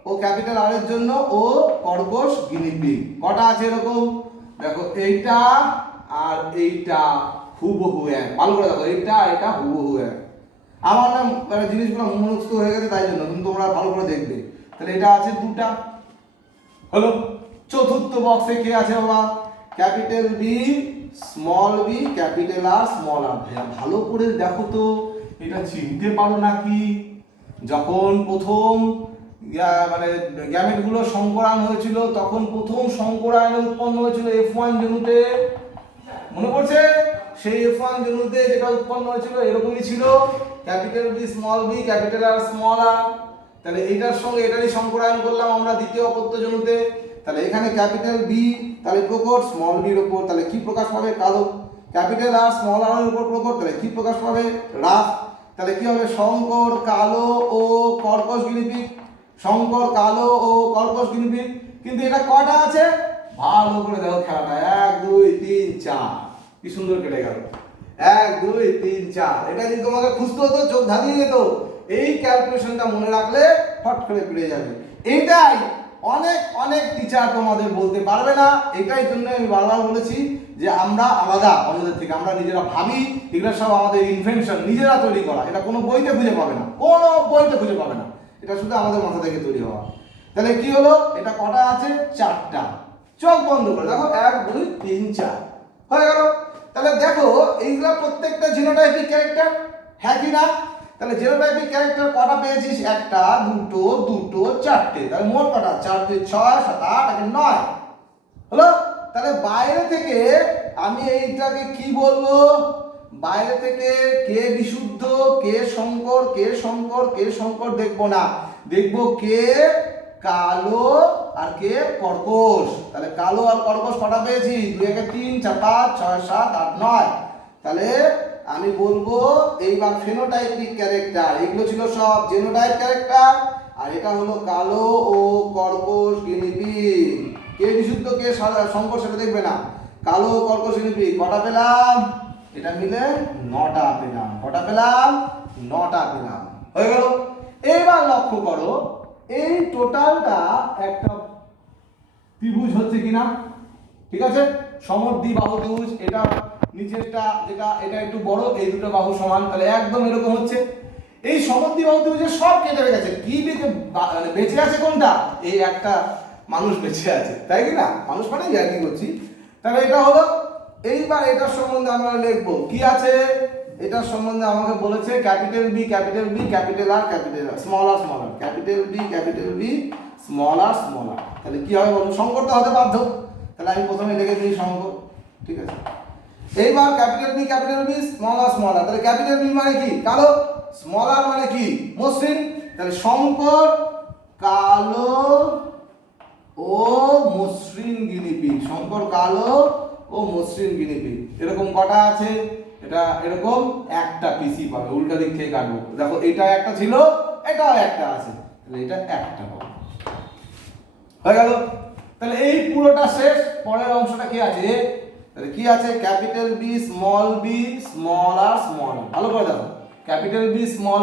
ও ক্যাপিটাল আর এর জন্য ও কর্কশ গিনিপিগ। কটা আছে এরকম? দেখো এইটা আর এইটা হুবহু এক। ভালো করে দেখো, এইটা আর এটা হুবহু এক। আমার না মানে জিনিসগুলো মুখস্থ হয়ে গেছে তাই জন্য, কিন্তু তোমরা ভালো করে দেখবে। তাহলে এটা আছে দুটা হলো। চতুর্থ বক্সে কে আছে বাবা? Capital B small B capital R small R. ভালো করে দেখো তো এটা চিনতে পারো নাকি? যখন প্রথম মানে গ্যামেটগুলো সংকরায়ন হয়েছিল তখন প্রথম সংকরায়নে উৎপন্ন হয়েছিল F1 জনুতে, মনে পড়ছে? সেই F1 জনুতে যেটা উৎপন্ন হয়েছিল এরকমই ছিল, capital B small B capital R small R. তাহলে এইটার সঙ্গে এটারই সংকরায়ন করলাম আমরা দ্বিতীয় অপত্য জনুতে। তাহলে এখানে ক্যাপিটাল বি তাহলে প্রকট স্মল বির উপর, তাহলে কি প্রকাশ পাবে? কালো। ক্যাপিটাল আর স্মল আর এর উপর প্রকট, তাহলে কি প্রকাশ পাবে? রাফ। তাহলে কি হবে? শঙ্কর কালো ও কর্কশ গিনিপিগ। শঙ্কর কালো ও কর্কশ গিনিপিগ। কিন্তু এটা কটা আছে? ভালো করে দেখো খেলাটা, 1 2 3 4। কি সুন্দর কেটে গেল, 1 2 3 4। এটা যদি তোমাকে খুঁজতে হতো চোখ ধাঁধিয়ে যেত। এই ক্যালকুলেশনটা মনে রাখলে ফট করে পেয়ে যাবে। এইটাই অনেক অনেক টিচার তোমাদের বলতে পারবে না। এটাই জন্য আমি বারবার বলেছি যে আমরা আলাদা অন্যদের থেকে। আমরা নিজেরা ভাবি এগুলো সব আমাদের ইনভেনশন, নিজেরা তৈরি করা। এটা কোনো বইতে খুঁজে পাবে না, কোনো বইতে খুঁজে পাবে না। এটা শুধু আমাদের মাথা থেকে তৈরি হওয়া। তাহলে কি হলো? এটা কটা আছে? 4টা। চোখ বন্ধ করে দেখো, 1 2 3 4 হয়ে গেল। তাহলে দেখো এইগুলা প্রত্যেকটা জিনোটাইপিক ক্যারেক্টার, হ্যাঁ কি না? তাহলে জিনোটাইপিক ক্যারেক্টার কটা পেয়েছিস? 1টা 2টো 2টো 4টে। তাহলে মোট কটা? 4 2 6 7 8 আর 9 হলো। তাহলে বাইরে থেকে আমি এইটাকে কি বলবো? বাইরে থেকে কে বিশুদ্ধ, কে শঙ্কর, কে শঙ্কর, কে শঙ্কর দেখবো না, দেখবো কে কালো আর কে কর্কশ। তাহলে কালো আর কর্কশ কটা পেয়েছি? 2 1 3 4 5 6 7 8 9। তাহলে আমি বলবো এইবার ফেনোটাইপিক ক্যারেক্টার, এগুলো ছিল সব জেনোটাইপ ক্যারেক্টার। আর এটা হলো কালো ও কর্কশ গিনিপিগ। কে বিশুদ্ধ কে শঙ্কর সেটা দেখবে না। কালো ও কর্কশ গিনিপিগ কটা পেলাম? এটা মিলে 9টা পেলাম। কটা পেলাম? 9টা পেলাম। হয়ে গেল। এবার লক্ষ্য করো এই টোটালটা একটা ত্রিভুজ হচ্ছে কিনা। ঠিক আছে, সমদ্বিবাহু ত্রিভুজ। এটা নিচেরটা যেটা এটা একটু বড়, এই দুটো বাহু সমান, তাহলে একদম এরকম হচ্ছে। এই সমদ্বিবাহু ত্রিভুজের সব কেটে গেছে, কি বেঁচে আছে কোনটা? এই একটা মানুষ বেঁচে আছে, তাই কি না? মানুষ মানে কি করছি। তাহলে এটা হলো। এইবার এটার সম্বন্ধে আমরা লিখবো কি আছে। এটার সম্বন্ধে আমাকে বলেছে capital B capital B capital R capital R small R small R, capital B small R small R. তাহলে কি হবে বলো? শঙ্কর তো হতে বাধ্য। তাহলে আমি প্রথমে লিখে দিই শঙ্কর। ঠিক আছে, এইবার ক্যাপিটাল বি স্মল আর। তাহলে ক্যাপিটাল বি মানে কি? কালো। স্মল আর মানে কি? মসৃণ। তাহলে শঙ্কর কালো ও মসৃণ গিনিপিগ। শঙ্কর কালো ও মসৃণ গিনিপিগ। এরকম কটা আছে? এটা এরকম একটা পিসি পাবে, উল্টা দিক থেকে কাটবো। দেখো এটা একটা ছিল, এটাও একটা আছে, তাহলে এটা একটা পাবো। হয়ে গেল। তাহলে এই পুরোটা শেষ। পরের অংশটা কি আছে? তাহলে কি আছে? Capital B small R small R. ভালো করে দেখো, capital B small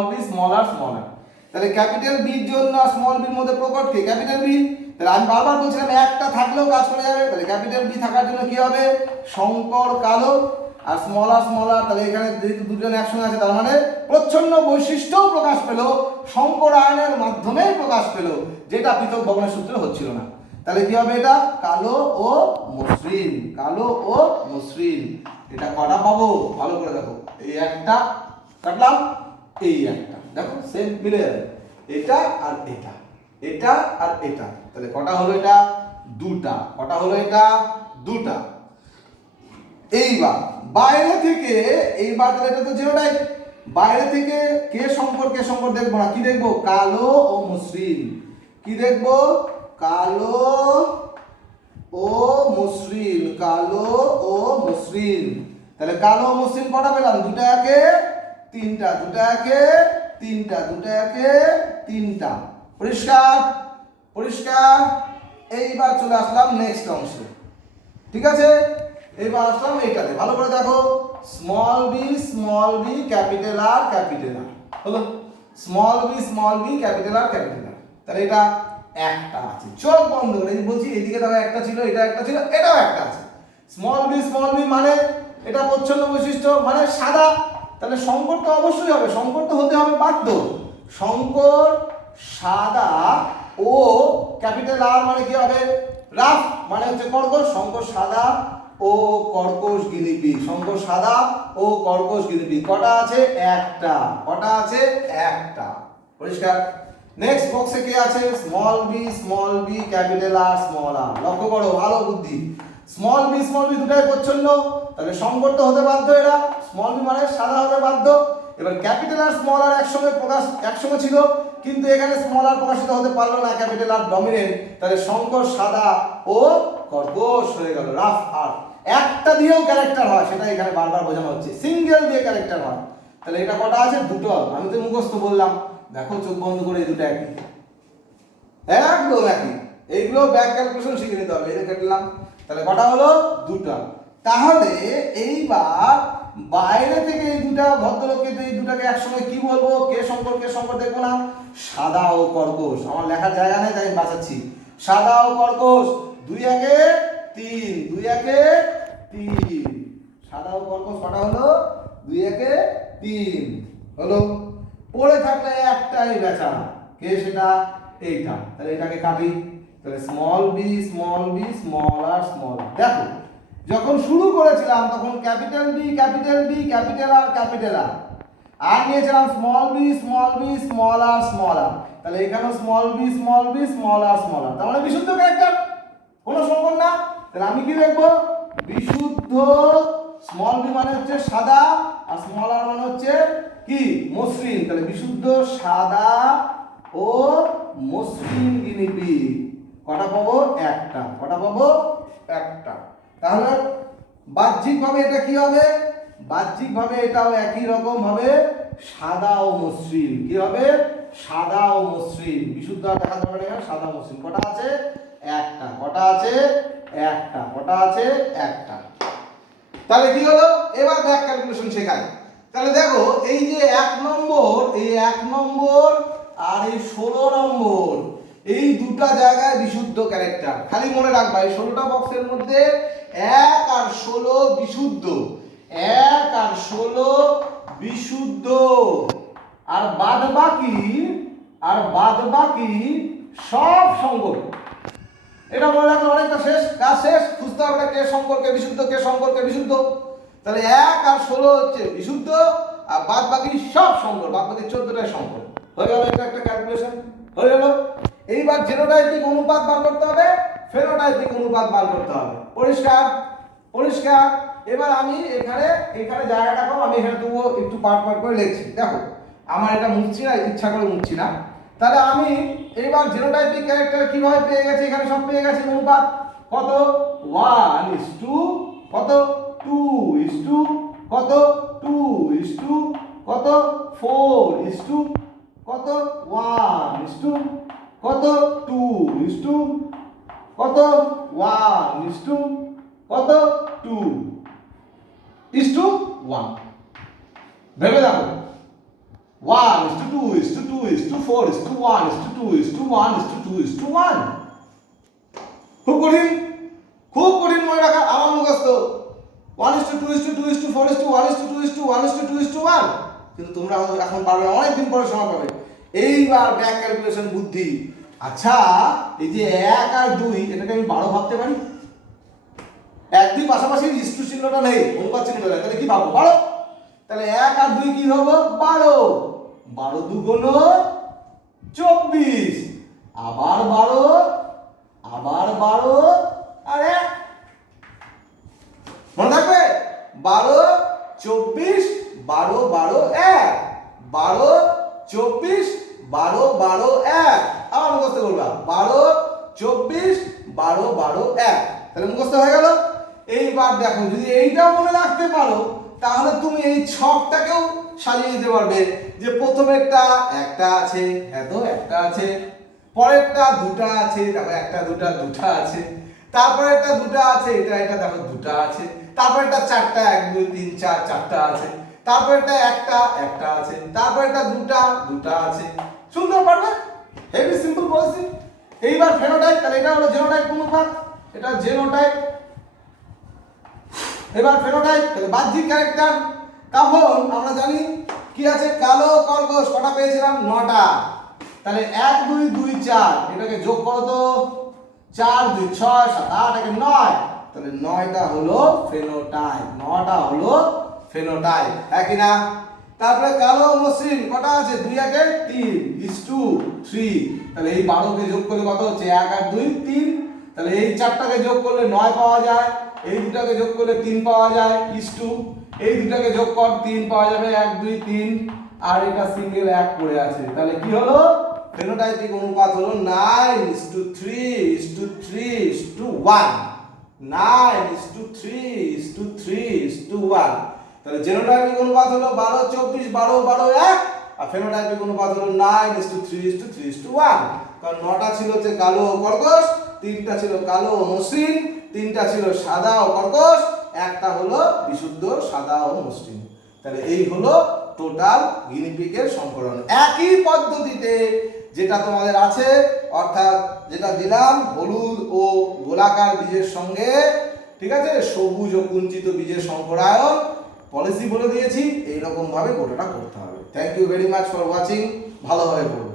R small R. তাহলে ক্যাপিটাল বির জন্য আর স্মল বির মধ্যে প্রকট কে? Capital B. তাহলে আমি বারবার বলছিলাম একটা থাকলেও কাজ করে যাবে। তাহলে ক্যাপিটাল বি থাকার জন্য কি হবে? শঙ্কর কালো আর স্মল আর। তাহলে এখানে যেহেতু দুজন একসঙ্গে আছে তার মানে প্রচ্ছন্ন বৈশিষ্ট্যও প্রকাশ পেল, শঙ্করায়নের মাধ্যমেই প্রকাশ পেল, যেটা পৃথক ভগ্নের সূত্রে হচ্ছিল না। তাহলে কি হবে? এটা কালো ও মসৃণ। কালো ও মসৃণ। এটা কটা পাবো? ভালো করে দেখো, এই একটা কাটলাম, এই একটা, দেখো সেম মিলে যাবে। এটা আর এটা, এটা আর এটা। তাহলে কটা হলো? এটা 2টা। কটা হলো? এটা 2টা। এইবার বাইরে থেকে, এইবার তাহলে এটা তো জিনোটাইপ। বাইরে থেকে কে শঙ্কর দেখবো না, কি দেখবো? কালো ও মসৃণ। কি দেখবো? কালো ও মসৃণ। কালো ও মসৃণ। তাহলে কালো ও মসৃণ কটা পেলাম? 2টা একে 3টা, 2টা একে 3টা, 2টা একে 3টা। পরিষ্কার? পরিষ্কার। এইবার চলে আসলাম নেক্সট অংশে। ঠিক আছে, এইবার আসলাম এইটাতে। ভালো করে দেখো, স্মল বি ক্যাপিটাল আর হলো। Small B capital R. তাহলে এটা একটা আছে। চোখ বন্ধ করে এই বলছি, এদিকে দেখো একটা ছিল, এটা একটা ছিল, এটাও একটা আছে। স্মল বি মানে এটা প্রচ্ছন্ন বৈশিষ্ট্য মানে সাদা, তাহলে শঙ্কর তো অবশ্যই হবে, শঙ্কর তো হতে হবে বাধ্য। শঙ্কর সাদা ও ক্যাপিটাল আর মানে কি হবে রাফ মানে হচ্ছে কর্কশ। শঙ্কর সাদা ও কর্কশ গিনিপি, শঙ্কর সাদা ও কর্কশ গিনিপি। কটা আছে? একটা। কটা আছে? একটা। পরিষ্কার? নেক্সট বক্সে কি আছে? Small B capital R small R. লক্ষ্য করো, ভালো বুদ্ধি। স্মল বি দুটাই প্রচ্ছন্ন, তাহলে শঙ্কর তো হতে বাধ্য এরা। স্মল বি মানে সাদা হতে বাধ্য। এবার ক্যাপিটাল আর স্মল আর একসঙ্গে ছিল, কিন্তু এখানে স্মল আর প্রকাশিত হতে পারলো না, ক্যাপিটাল আর ডমিনেন্ট, তাহলে শঙ্কর সাদা ও কর্কশ হয়ে গেল, রাফ আর। একটা দিয়েও ক্যারেক্টার হয়, সেটা এখানে বারবার বোঝানো হচ্ছে, সিঙ্গেল দিয়ে ক্যারেক্টার হয়। তাহলে এটা কটা আছে? দুটো। আমি তো মুখস্থ বললাম, দেখো চোখ বন্ধ করে এই দুটো একই, একদম একই। এইগুলো ব্যাক ক্যালকুলেশন শিখে নিতে হবে। এটা কাটলাম, তাহলে কটা হলো? দুটো। তাহলে এইবার বাইরে থেকে এই দুটা ভদ্রলোককে, এই দুটাকে একসঙ্গে কি বলবো? কে শঙ্কর দেখবো না, সাদা ও কর্কশ। আমার লেখার জায়গা নেই তাই আমি বাঁচাচ্ছি। সাদা ও কর্কশ, 2 একে 3, 2 একে 3। সাদা ও কর্কশ কটা হলো? 2 একে 3 হলো। পড়ে থাকলে একটাই বেচা, কে সেটা? এইটা। তাহলে এটাকে কাটি, তাহলে small B small R small. দেখো যখন শুরু করেছিলাম তখন ক্যাপিটাল বি ক্যাপিটাল আর আর নিয়েছিলাম স্মল বি স্মল আর। তাহলে এখানেও স্মল বি স্মল আর। তার মানে বিশুদ্ধ ক্যারেক্টার, কোনো সংকট না। তাহলে আমি কি লিখবো? বিশুদ্ধ। স্মল বি মানে হচ্ছে সাদা আর স্মল আর মানে হচ্ছে কি? মসৃণ। তাহলে বিশুদ্ধ সাদা ও মসৃণ গিনিপি। কটা পাবো? একটা। কটা পাবো? একটা। তাহলে বাহ্যিকভাবে এটা কি হবে? বাহ্যিকভাবে এটাও একই রকম হবে, সাদা ও মসৃণ। কি হবে? সাদা ও মসৃণ। বিশুদ্ধ আর দেখা যাবে না, সাদা মসৃণ। কটা আছে? একটা। কটা আছে? একটা। কটা আছে? একটা। তাহলে কি হলো? এবার ব্যাক ক্যালকুলেশন শেখাই। তাহলে দেখো এই যে 1 নম্বর, এই 1 নম্বর আর এই 16 নম্বর, এই দুটা জায়গায় বিশুদ্ধ ক্যারেক্টার। খালি মনে রাখবা এই 16টা বক্সের মধ্যে 1 আর 16 বিশুদ্ধ, 1 আর 16 বিশুদ্ধ, আর বাদ বাকি সব সংকর। এটা মনে রাখলে অনেকটা শেষ, কাজ শেষ। খুঁজতে হবে কে সম্পর্কে বিশুদ্ধ, কে সম্পর্কে বিশুদ্ধ। তাহলে 1 আর 16 হচ্ছে বিশুদ্ধ, আর বাদ বাকি সব সংকর, বাদ বাকি 14টাই সংকর। হয়ে গেল, এটা একটা ক্যালকুলেশন হয়ে গেল। এইবার জেনোটাইপিক অনুপাত বার করতে হবে, ফেনোটাইপিক অনুপাত বার করতে হবে। পরিষ্কার? পরিষ্কার? এবার আমি এখানে জায়গাটা কম, আমি এখানে তবুও একটু পার্ট করে লিখছি। দেখো আমার এটা মুছছি না, ইচ্ছা করে মুছছি না। তাহলে আমি এইবার জেনোটাইপিক ক্যারেক্টার কিভাবে পেয়ে গেছি? এখানে সব পেয়ে গেছি। অনুপাত কত? 1:, কত 2:, কত 2:, কত 4:, কত 1:, কত 2:, কত 1:, কত 2:1। ভেবে দেখো, 1:2:2:4:1:2:1:2:1। খুব কঠিন, খুব কঠিন মনে রাখা। আমার মুখস্থ 1:2:4:1:2:1। কিন্তু তোমরা এখন পারবে না, অনেকদিন পরে সময় পাবে। এইবার ব্যাক ক্যালকুলেশন বুদ্ধি। আচ্ছা এই যে 1 আর 2, এটাকে আমি 12 ভাবতে পারি? 1 2 পাশাপাশি ইস্টু চিহ্নটা নেই, অনুপাত চিহ্নটা নেই, তাহলে কি ভাববো? 12। তাহলে 1 আর 2 কি হবে? 12। 12 2 24, আবার 12, আবার 12 আর 1। মনে থাকবে? 12 24 12 12 1, 12 24 12 12 1। আবার মুখস্থ করবা 12 24 12 12 1। তাহলে মুখস্থ হয়ে গেল। এইবার দেখো যদি এইটাও মনে রাখতে পারো তাহলে তুমি এই ছকটাকেও সাজিয়ে দিতে পারবে, যে প্রথমেরটা একটা আছে, এত একটা আছে, পরেরটা দুটা আছে, দেখো একটা দুটা আছে, তারপরে একটা দুটা আছে, এটা দেখো দুটা আছে, তারপরে একটা চারটা 1 2 3 4 চারটা আছে, তারপরে একটা একটা আছে, তারপরে একটা দুটা আছে। সুন্দর পারবে? হেভি সিম্পল বলছি। এইবার ফেনোটাইপ, তাহলে এটা হলো জিনোটাইপ অনুপাত, এটা জিনোটাইপ। এবার ফেনোটাইপ, তাহলে বাহ্যিক ক্যারেক্টার। তখন আমরা জানি কি আছে, কালো খরগোশ কটা পেয়েছিলাম, 9টা। তাহলে 1 2 2 4, এটাকে যোগ করো তো, 4 2 6 7 8 একে 9, তাহলে 9টা হলো ফেনোটাইপ, 9টা হলো ফেনোটাইপ, হ্যাঁ কি না? তারপরে কালো মসৃণ কটা আছে, 2 1 এ 3 is to 3, তাহলে এই 12 কে যোগ করলে কত হচ্ছে, 1 আর 2 3, তাহলে এই 4টাকে যোগ করলে 9 পাওয়া যায়, এই দুটাকে যোগ করলে 3 পাওয়া যায় is to, এই দুটাকে যোগ কর 3 পাওয়া যাবে, 1 2 3, আর এটা সিঙ্গেল 1 পড়ে আছে, তাহলে কি হলো, ফেনোটাইপিক অনুপাত হলো 9:3:3:1, 9:3:3:1। তাহলে জেনোটাইপিক অনুপাত হলো 12 24 12 12 1, আর ফেনোটাইপিক অনুপাত হলো 9:3:3:1। কারণ 9টা ছিল হচ্ছে কালো ও খরগোশ, 3টা ছিল কালো ও মসৃণ, 3টা ছিল সাদা ও খরগোশ, একটা হলো বিশুদ্ধ সাদা ও মসৃণ। তাহলে এই হলো টোটাল গিনিপিগের সংকরণ। একই পদ্ধতিতে যেটা তোমাদের আছে, অর্থাৎ যেটা দিলাম হলুদ ও গোলাকার বীজের সঙ্গে, ঠিক আছে, সবুজ ও কুঞ্চিত বীজের সংকরায়ন, পলিসি বলে দিয়েছি, এইরকম ভাবে গোটাটা করতে হবে। Thank you very much for watching, ভালোভাবে করবে।